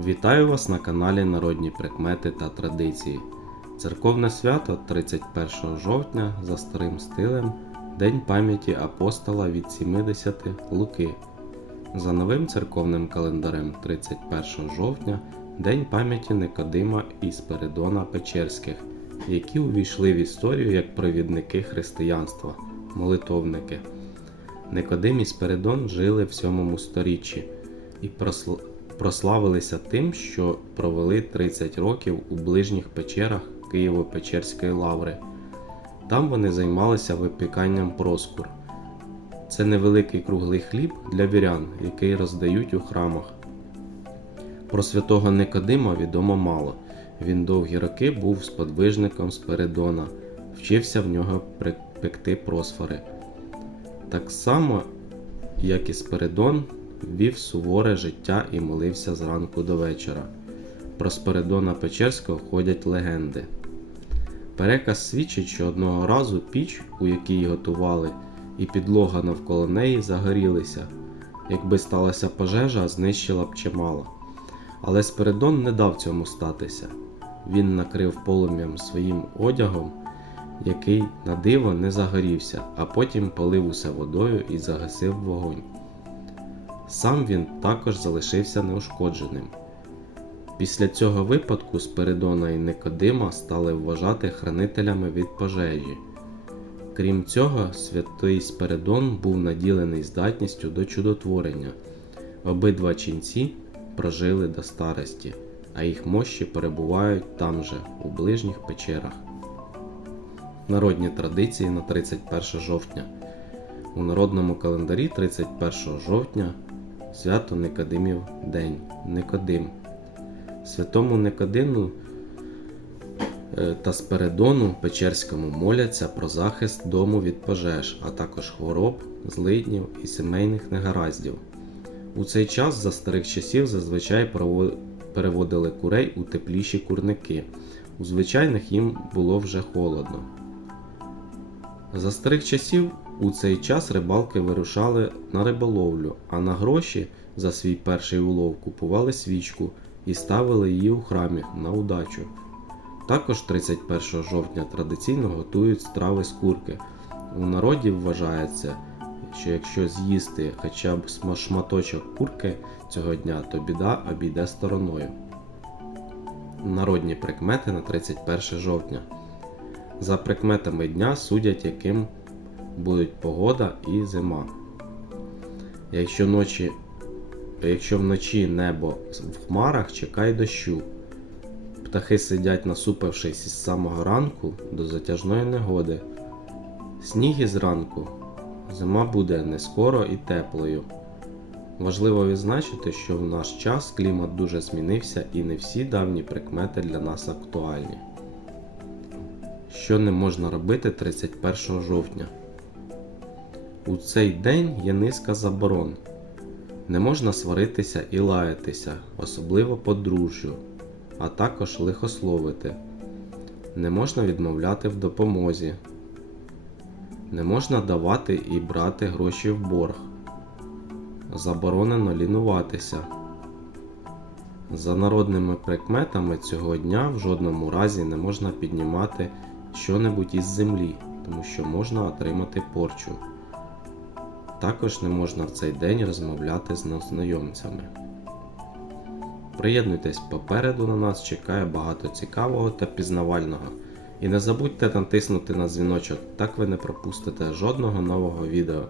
Вітаю вас на каналі Народні прикмети та традиції. Церковне свято 31 жовтня за старим стилем День пам'яті апостола від 70 Луки. За новим церковним календарем 31 жовтня День пам'яті Никодима і Спиридона Печерських, які увійшли в історію як провідники християнства, молитовники. Никодим і Спиридон жили в 7 сторіччі і просл- прославилися тим, що провели 30 років у ближніх печерах Києво-Печерської лаври. Там вони займалися випіканням проскур. Це невеликий круглий хліб для вірян, який роздають у храмах. Про святого Никодима відомо мало. Він довгі роки був сподвижником Спиридона, вчився в нього при- пекти просфори. Так само, як і Спиридон, вів суворе життя і молився зранку до вечора. Про Спиридона Печерського ходять легенди. Переказ свідчить, що одного разу піч, у якій готували, і підлога навколо неї загорілися. Якби сталася пожежа, знищила б чимало. Але Спиридон не дав цьому статися. Він накрив полум'ям своїм одягом, який на диво не загорівся, а потім полив усе водою і загасив вогонь. Сам він також залишився неушкодженим. Після цього випадку Спиридона і Никодима стали вважати хранителями від пожежі. Крім цього, святий Спиридон був наділений здатністю до чудотворення. Обидва ченці прожили до старості, а їх мощі перебувають там же, у ближніх печерах. Народні традиції на 31 жовтня. У народному календарі 31 жовтня свято Никодимів День. Никодим. Святому Никодиму е, та Спиридону Печерському моляться про захист дому від пожеж, а також хвороб, злиднів і сімейних негараздів. У цей час за старих часів зазвичай переводили курей у тепліші курники. У звичайних їм було вже холодно. За старих часів у цей час рибалки вирушали на риболовлю, а на гроші за свій перший улов купували свічку і ставили її у храмі на удачу. Також 31 жовтня традиційно готують страви з курки. У народі вважається, що якщо з'їсти хоча б шматочок курки цього дня, то біда обійде стороною. Народні прикмети на 31 жовтня. За прикметами дня судять, яким будуть погода і зима. Якщо, ночі, якщо вночі небо в хмарах, чекай дощу. Птахи сидять насупившись із самого ранку до затяжної негоди. Сніг із ранку. Зима буде не скоро і теплою. Важливо відзначити, що в наш час клімат дуже змінився і не всі давні прикмети для нас актуальні. Що не можна робити 31 жовтня? У цей день є низка заборон. Не можна сваритися і лаятися, особливо подружжю, а також лихословити. Не можна відмовляти в допомозі. Не можна давати і брати гроші в борг. Заборонено лінуватися. За народними прикметами цього дня в жодному разі не можна піднімати що-небудь із землі, тому що можна отримати порчу. Також не можна в цей день розмовляти з незнайомцями. Приєднуйтесь попереду на нас чекає багато цікавого та пізнавального. І не забудьте натиснути на дзвіночок, так ви не пропустите жодного нового відео.